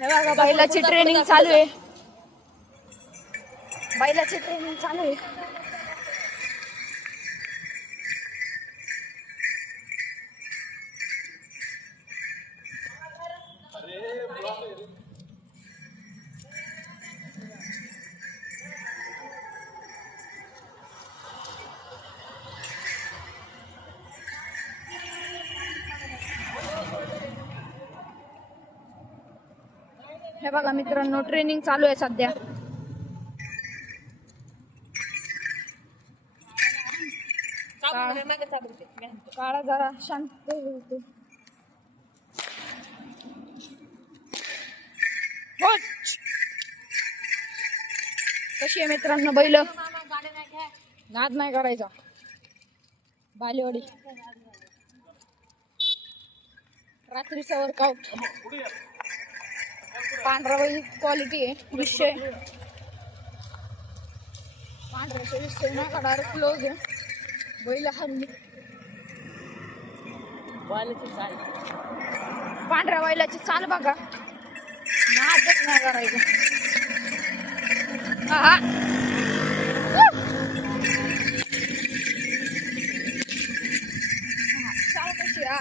हे बघा बैलाची ट्रेनिंग चालू आहे. बैलाची ट्रेनिंग चालू आहे. हे बघा मित्रांनो, ट्रेनिंग चालू आहे सध्या. काळा जरा शांत होतो. कशी आहे मित्रांनो बैल? नाद नाही करायचा. बालेवाडी रात्रीचा वर्कआउट. पांढरा बैल क्वालिटी आहे. विषय पांढऱ्याचा विषय ना का डायरेक्ट क्लोज आहे. बैल हल्ली पांढऱ्या बैलाची चाल बघा. नादच नाही करायचं. हा चाल कशी. हा